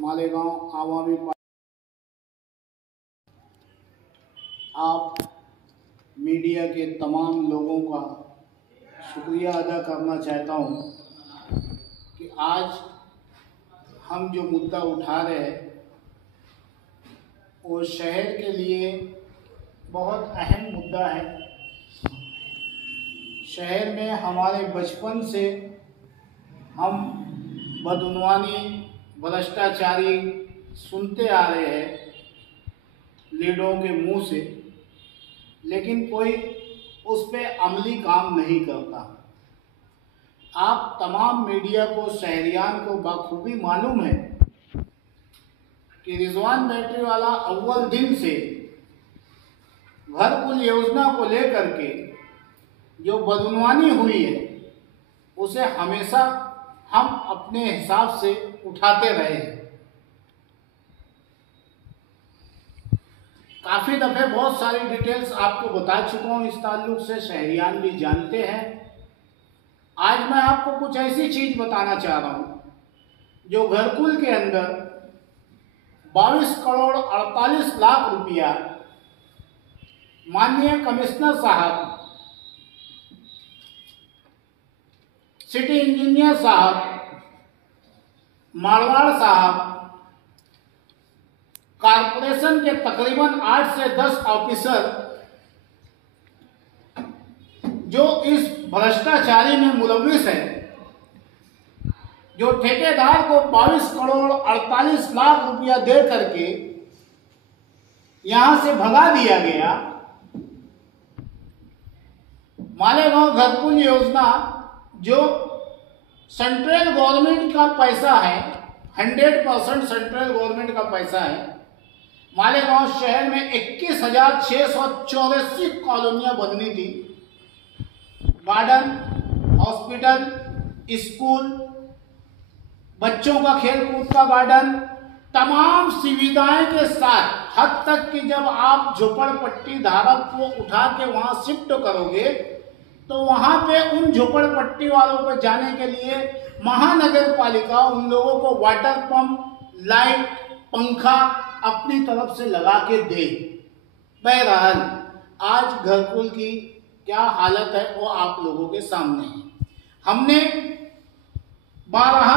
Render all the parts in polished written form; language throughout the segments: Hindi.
मालेगांव आवामी पार्टी। आप मीडिया के तमाम लोगों का शुक्रिया अदा करना चाहता हूं कि आज हम जो मुद्दा उठा रहे हैं वो शहर के लिए बहुत अहम मुद्दा है। शहर में हमारे बचपन से हम बदउनवानी, भ्रष्टाचारी सुनते आ रहे हैं लीडरों के मुंह से, लेकिन कोई उस पर अमली काम नहीं करता। आप तमाम मीडिया को, शहरियान को बखूबी मालूम है कि रिजवान बैटरी वाला अव्वल दिन से घर कुल योजना को लेकर के जो बदउनवानी हुई है उसे हमेशा हम अपने हिसाब से उठाते रहे हैं। काफ़ी दफ़े बहुत सारी डिटेल्स आपको बता चुका हूँ, इस ताल्लुक से शहरियान भी जानते हैं। आज मैं आपको कुछ ऐसी चीज़ बताना चाह रहा हूँ जो घरकुल के अंदर 22 करोड़ 48 लाख रुपया माननीय कमिश्नर साहब, सिटी इंजीनियर साहब, मारवाड़ साहब, कारपोरेशन के तकरीबन 8 से 10 ऑफिसर जो इस भ्रष्टाचारी में मुलविस है, जो ठेकेदार को 22 करोड़ 48 लाख रुपया दे करके यहां से भगा दिया गया। मालेगांव घरकुल योजना जो सेंट्रल गवर्नमेंट का पैसा है, 100% सेंट्रल गवर्नमेंट का पैसा है। मालेगांव शहर में 21,684 कॉलोनियां बननी थी। गार्डन, हॉस्पिटल, स्कूल, बच्चों का खेलकूद का गार्डन, तमाम सुविधाएं के साथ, हद तक कि जब आप झोपड़पट्टी धारक को उठा के वहां शिफ्ट करोगे तो वहां पे उन झोपड़पट्टी वालों को जाने के लिए महानगर पालिका उन लोगों को वाटर पंप, लाइट, पंखा अपनी तरफ से लगा के दे। बहरहाल आज घरकुल की क्या हालत है वो आप लोगों के सामने है। हमने 12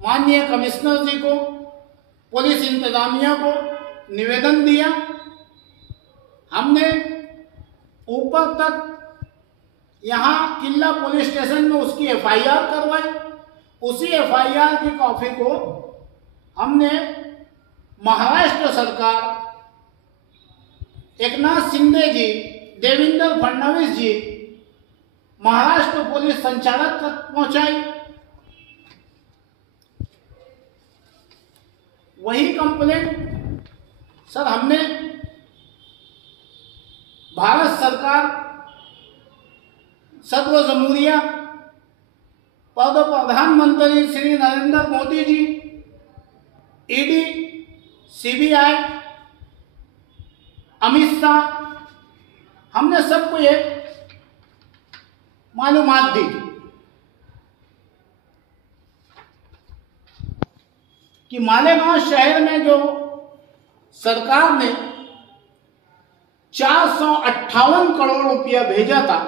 माननीय कमिश्नर जी को, पुलिस इंतजामिया को निवेदन दिया। हमने ऊपर तक यहाँ किला पुलिस स्टेशन में उसकी FIR करवाई। उसी FIR की कॉपी को हमने महाराष्ट्र सरकार, एकनाथ शिंदे जी, देवेंद्र फडणवीस जी, महाराष्ट्र पुलिस संचालक तक पहुंचाई। वही कंप्लेंट सर हमने भारत सरकार, सदर जमहूरिया, प्रधानमंत्री श्री नरेंद्र मोदी जी, ED, CBI, अमित शाह, हमने सबको ये मालूमात दी कि मालेगांव शहर में जो सरकार ने 458 करोड़ रुपया भेजा था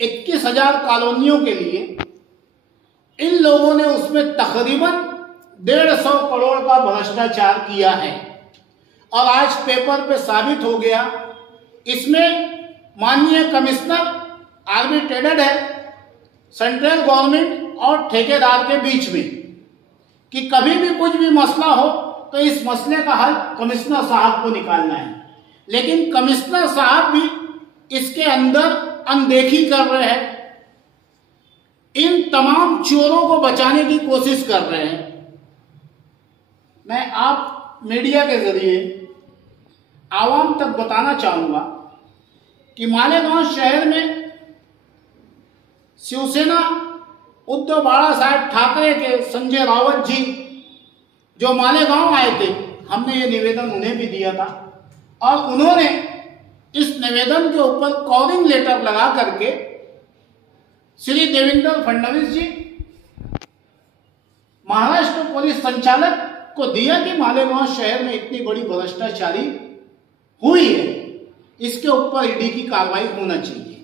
21,000 कॉलोनियों के लिए, इन लोगों ने उसमें तकरीबन 150 करोड़ का भ्रष्टाचार किया है। और आज पेपर पे साबित हो गया। इसमें माननीय कमिश्नर आर्बिट्रेटेड है सेंट्रल गवर्नमेंट और ठेकेदार के बीच में कि कभी भी कुछ भी मसला हो तो इस मसले का हल कमिश्नर साहब को निकालना है। लेकिन कमिश्नर साहब भी इसके अंदर अनदेखी कर रहे हैं, इन तमाम चोरों को बचाने की कोशिश कर रहे हैं। मैं आप मीडिया के जरिए आवाम तक बताना चाहूंगा कि मालेगांव शहर में शिवसेना उद्धव बाला साहेब ठाकरे के संजय रावत जी जो मालेगांव आए थे, हमने ये निवेदन उन्हें भी दिया था और उन्होंने इस निवेदन के ऊपर कॉलिंग लेटर लगा करके श्री देवेंद्र फडणवीस जी, महाराष्ट्र पुलिस संचालक को दिया कि मालेगांव शहर में इतनी बड़ी भ्रष्टाचारी हुई है, इसके ऊपर ईडी की कार्रवाई होना चाहिए।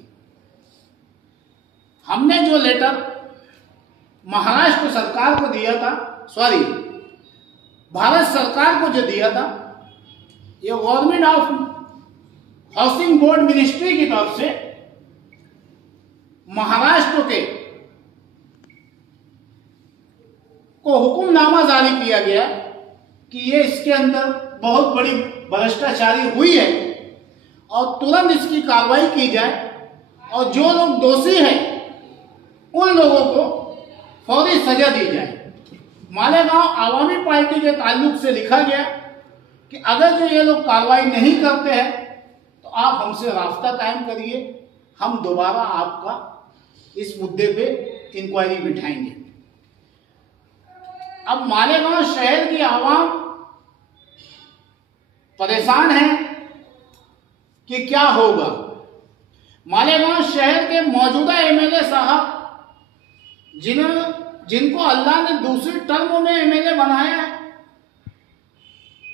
हमने जो लेटर महाराष्ट्र सरकार को दिया था, भारत सरकार को जो दिया था, ये government of housing board ministry की तरफ से महाराष्ट्र के को हुक्मनामा जारी किया गया कि ये इसके अंदर बहुत बड़ी भ्रष्टाचारी हुई है और तुरंत इसकी कार्रवाई की जाए और जो लोग दोषी हैं उन लोगों को फौरी सजा दी जाए। मालेगांव आवामी पार्टी के ताल्लुक से लिखा गया कि अगर जो ये लोग कार्रवाई नहीं करते हैं तो आप हमसे रास्ता कायम करिए, हम दोबारा आपका इस मुद्दे पे इंक्वायरी बिठाएंगे। अब मालेगांव शहर की आवाम परेशान है कि क्या होगा। मालेगांव शहर के मौजूदा एमएलए साहब जिनको अल्लाह ने दूसरी टर्म में एमएलए बनाया है,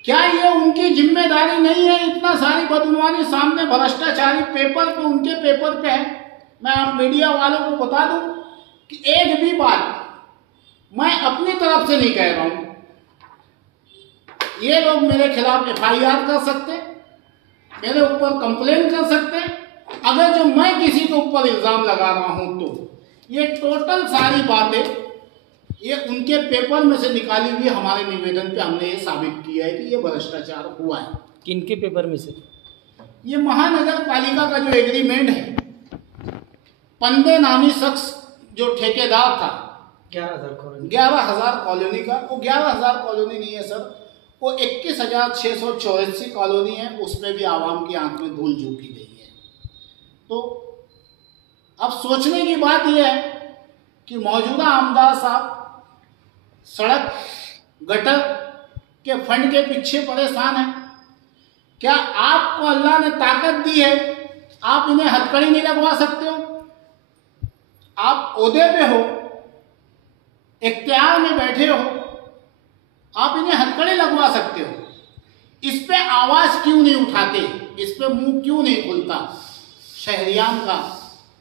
क्या ये उनकी जिम्मेदारी नहीं है? इतना सारी बदगुमानी सामने, भ्रष्टाचारी पेपर पे, उनके पेपर पे है। मैं आप मीडिया वालों को बता दूं कि एक भी बात मैं अपनी तरफ से नहीं कह रहा हूं। ये लोग मेरे खिलाफ एफआईआर कर सकते, मेरे ऊपर कंप्लेन कर सकते, अगर जो मैं किसी के ऊपर इल्जाम लगा रहा हूं तो ये टोटल सारी बातें ये उनके पेपर में से निकाली हुई हमारे निवेदन पे हमने ये साबित किया है कि ये भ्रष्टाचार हुआ है। किनके पेपर में से? ये महानगर पालिका का जो एग्रीमेंट है, पंडे नामी शख्स जो ठेकेदार था 11,000 कॉलोनी का, वो 11,000 कॉलोनी नहीं है सर, वो 21,684 कॉलोनी है, उसमें भी आवाम की आंख में धूल झोंकी गई है। तो अब सोचने की बात यह है कि मौजूदा आमदार साहब सड़क गटर के फंड के पीछे परेशान है। क्या आपको अल्लाह ने ताकत दी है, आप इन्हें हथकड़ी नहीं लगवा सकते हो? आप ओहदे पे हो, इख्तियार में बैठे हो, आप इन्हें हथकड़ी लगवा सकते हो। इस पे आवाज क्यों नहीं उठाते, इस पे मुंह क्यों नहीं खुलता? शहरियान का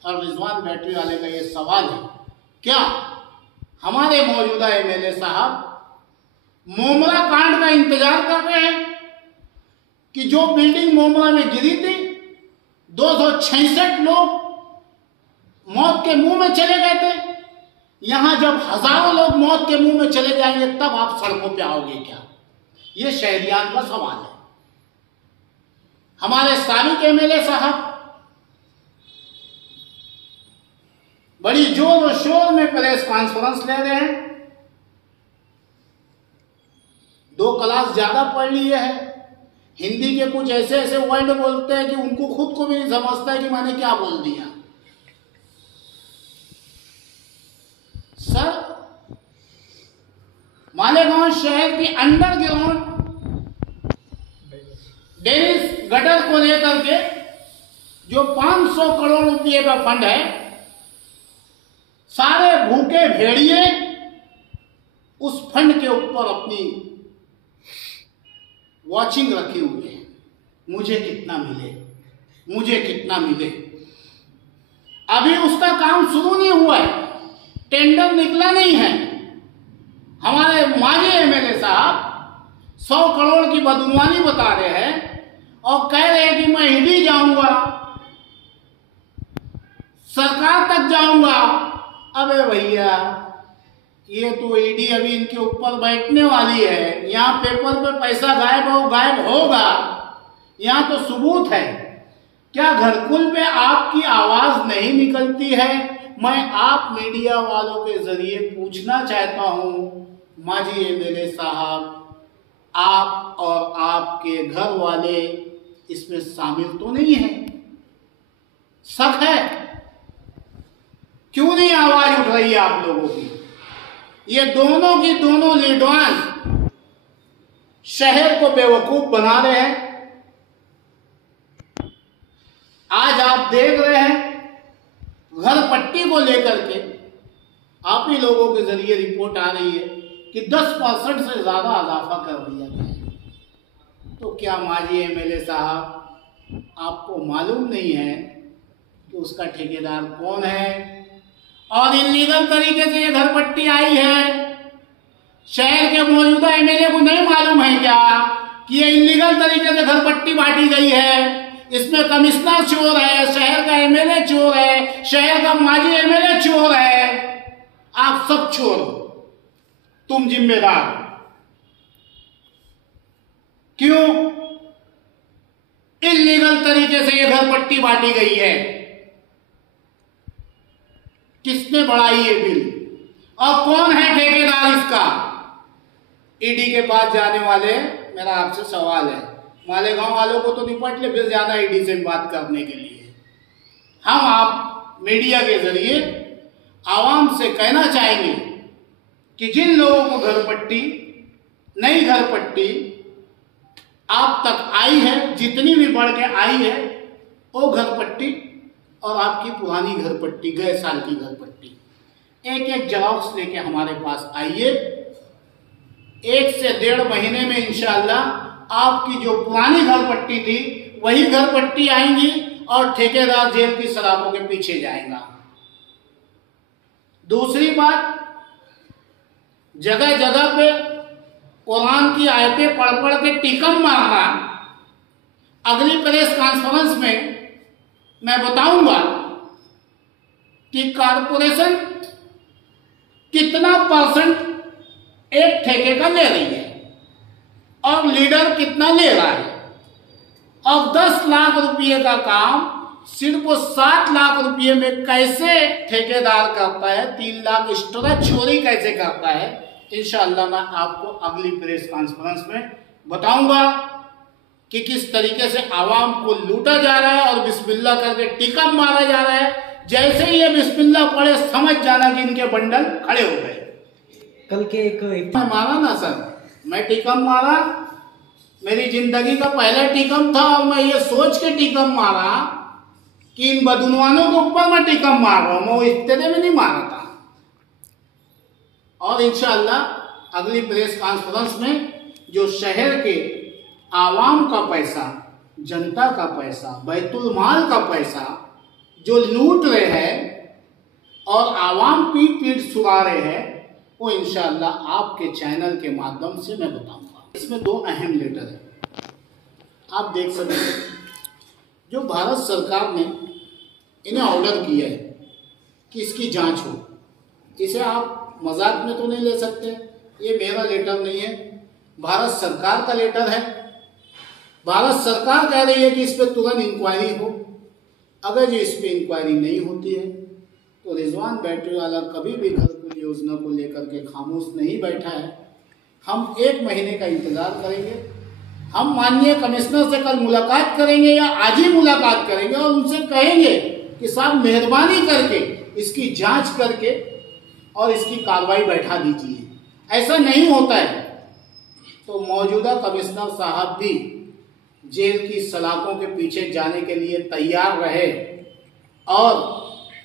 और रिजवान बैटरी वाले का ये सवाल है। क्या हमारे मौजूदा एमएलए साहब मोमरा कांड का इंतजार कर रहे हैं कि जो बिल्डिंग मोमरा में गिरी थी 266 लोग मौत के मुंह में चले गए थे, यहां जब हजारों लोग मौत के मुंह में चले जाएंगे तब आप सड़कों पे आओगे क्या? ये शहरियान का सवाल है। हमारे साबिक एमएलए साहब बड़ी जोर और शोर में प्रेस कॉन्फ्रेंस ले रहे हैं, 2 क्लास ज्यादा पढ़ लिए है, हिंदी के कुछ ऐसे ऐसे वर्ड बोलते हैं कि उनको खुद को भी नहीं समझता है कि मैंने क्या बोल दिया। सर, मालेगांव शहर की अंडरग्राउंड डेनिस गटर को लेकर के जो 500 करोड़ रुपए का फंड है, सारे भूखे भेड़िए उस फंड के ऊपर अपनी वॉचिंग रखे हुए हैं। मुझे कितना मिले, मुझे कितना मिले। अभी उसका काम शुरू नहीं हुआ है, टेंडर निकला नहीं है। हमारे माजी एमएलए साहब 100 करोड़ की बदगुमानी बता रहे हैं और कह रहे हैं कि मैं ईडी जाऊंगा, सरकार तक जाऊंगा। अबे भैया, ये तो ईडी अभी इनके ऊपर बैठने वाली है। यहाँ पेपर पे पैसा गायब होगा, यहाँ तो सबूत है। क्या घरकुल पे आपकी आवाज नहीं निकलती है? मैं आप मीडिया वालों के जरिए पूछना चाहता हूं, माजी एमएलए साहब, आप और आपके घर वाले इसमें शामिल तो नहीं है? शक है, क्यों नहीं आवाज उठ रही है आप लोगों की? ये दोनों की दोनों लीडवान शहर को बेवकूफ बना रहे हैं। आज आप देख रहे हैं घर पट्टी को लेकर के आप ही लोगों के जरिए रिपोर्ट आ रही है कि 10% से ज्यादा इजाफा कर दिया गया है। तो क्या माजी एमएलए साहब आपको मालूम नहीं है कि उसका ठेकेदार कौन है और इल्लीगल तरीके से ये घरपट्टी आई है? शहर के मौजूदा एमएलए को नहीं मालूम है क्या कि ये इल्लीगल तरीके से घरपट्टी बांटी गई है? इसमें कमिश्नर चोर है, शहर का एमएलए चोर है, शहर का माजी एमएलए चोर है, आप सब चोर हो, तुम जिम्मेदार। क्यों इल्लीगल तरीके से ये घरपट्टी बांटी गई है? किसने बढ़ाई ये बिल और कौन है ठेकेदार इसका? ईडी के पास जाने वाले, मेरा आपसे सवाल है, मालेगांव वालों को तो निपट ले, फिर ज्यादा ईडी से बात करने के लिए। हम आप मीडिया के जरिए आवाम से कहना चाहेंगे कि जिन लोगों को घरपट्टी, नई घरपट्टी आप तक आई है, जितनी भी बढ़ के आई है, वो घरपट्टी और आपकी पुरानी घरपट्टी, गए साल की घरपट्टी, एक एक जेरॉक्स लेके हमारे पास आइए। 1 से 1.5 महीने में इंशाअल्लाह आपकी जो पुरानी घरपट्टी थी वही घरपट्टी आएंगी और ठेकेदार जेल की सलाखों के पीछे जाएगा। दूसरी बात, जगह जगह पे कुरान की आयतें पढ़ पढ़ के टीकम मारना। अगली प्रेस कॉन्फ्रेंस में मैं बताऊंगा कि कारपोरेशन कितना % एक ठेके का ले रही है और लीडर कितना ले रहा है। और 10 लाख रुपये का काम सिर्फ 7 लाख रुपये में कैसे ठेकेदार करता है, 3 लाख एक्स्ट्रा चोरी कैसे करता है, इंशाअल्लाह मैं आपको अगली प्रेस कॉन्फ्रेंस में बताऊंगा कि किस तरीके से आवाम को लूटा जा रहा है और बिस्मिल्लाह करके टीका मारा जा रहा है। जैसे ही ये बिस्मिल्लाह पढ़े समझ जाना कि इनके बंडल खड़े हो गए। कल के एक मैं मारा ना सर, मैं टीकम मारा, मेरी जिंदगी का पहला टीकम था और मैं ये सोच के टीकम मारा कि इन बदनवानों के ऊपर मैं टीकम मार रहा हूं, मैं वो इत्तेदे में नहीं मारा था। और इंशाअल्लाह अगली प्रेस कॉन्फ्रेंस में जो शहर के आवाम का पैसा, जनता का पैसा, बैतुल माल का पैसा जो लूट रहे हैं और आवाम पीट पीट सुना रहे हैं, वो इंशाअल्लाह आपके चैनल के माध्यम से मैं बताऊंगा। इसमें 2 अहम लेटर है, आप देख सकते हैं। जो भारत सरकार ने इन्हें ऑर्डर किया है कि इसकी जांच हो, इसे आप मजाक में तो नहीं ले सकते। ये मेरा लेटर नहीं है, भारत सरकार का लेटर है। भारत सरकार कह रही है कि इस पर तुरंत इंक्वायरी हो। अगर जो इस पर इंक्वायरी नहीं होती है तो रिजवान बैटरी वाला कभी भी घरकुल योजना को लेकर के खामोश नहीं बैठा है। हम 1 महीने का इंतजार करेंगे। हम माननीय कमिश्नर से कल मुलाकात करेंगे या आज ही मुलाकात करेंगे और उनसे कहेंगे कि साहब मेहरबानी करके इसकी जांच करके और इसकी कार्रवाई बैठा दीजिए। ऐसा नहीं होता है तो मौजूदा कमिश्नर साहब भी जेल की सलाखों के पीछे जाने के लिए तैयार रहे। और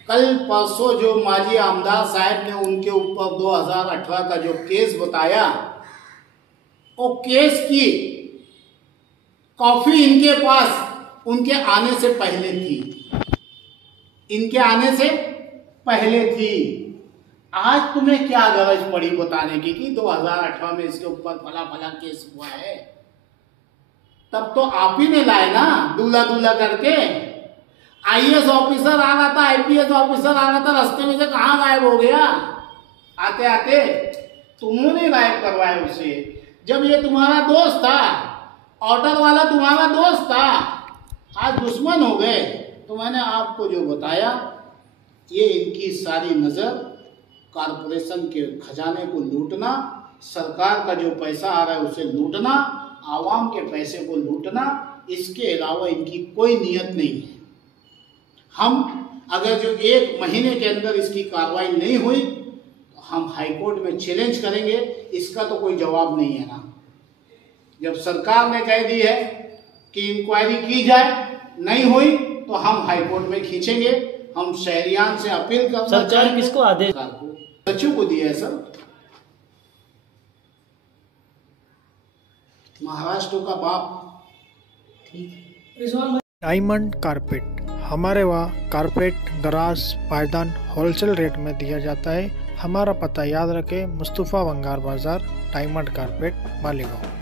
कल परसों जो माजी आमदार साहब ने उनके ऊपर 2018 का जो केस बताया, वो केस की कॉपी इनके पास उनके आने से पहले थी, इनके आने से पहले थी। आज तुम्हें क्या गरज पड़ी बताने की कि 2018 में इसके ऊपर फला फला केस हुआ है? तब तो आप ही ने लाए ना, दूल्हा दूल्हा करके। आईएएस ऑफिसर आ रहा था, आईपीएस ऑफिसर आ रहा था, रास्ते में से कहाँ गायब हो गया? आते आते तुमने गायब करवाया उसे। जब ये तुम्हारा दोस्त था, ऑर्डर वाला तुम्हारा दोस्त था, आज दुश्मन हो गए। तो मैंने आपको जो बताया, ये इनकी सारी नजर कारपोरेशन के खजाने को लूटना, सरकार का जो पैसा आ रहा है उसे लूटना, आवाम के पैसे को लूटना, इसके अलावा इनकी कोई नियत नहीं है। हम अगर जो 1 महीने के अंदर इसकी कार्रवाई नहीं हुई तो हम हाईकोर्ट में चैलेंज करेंगे। इसका तो कोई जवाब नहीं है ना। जब सरकार ने कह दी है कि इंक्वायरी की जाए, नहीं हुई तो हम हाईकोर्ट में खींचेंगे। हम शहरियान से अपील करना सरकार किसको आदेश बच्चों को दिया है सर, महाराष्ट्र का बाप। डायमंड कारपेट, हमारे वहाँ कारपेट, दराज, पायदान होलसेल रेट में दिया जाता है। हमारा पता याद रखें, मुस्तफ़ा वंगार बाज़ार, डायमंड कारपेट, मालेगांव।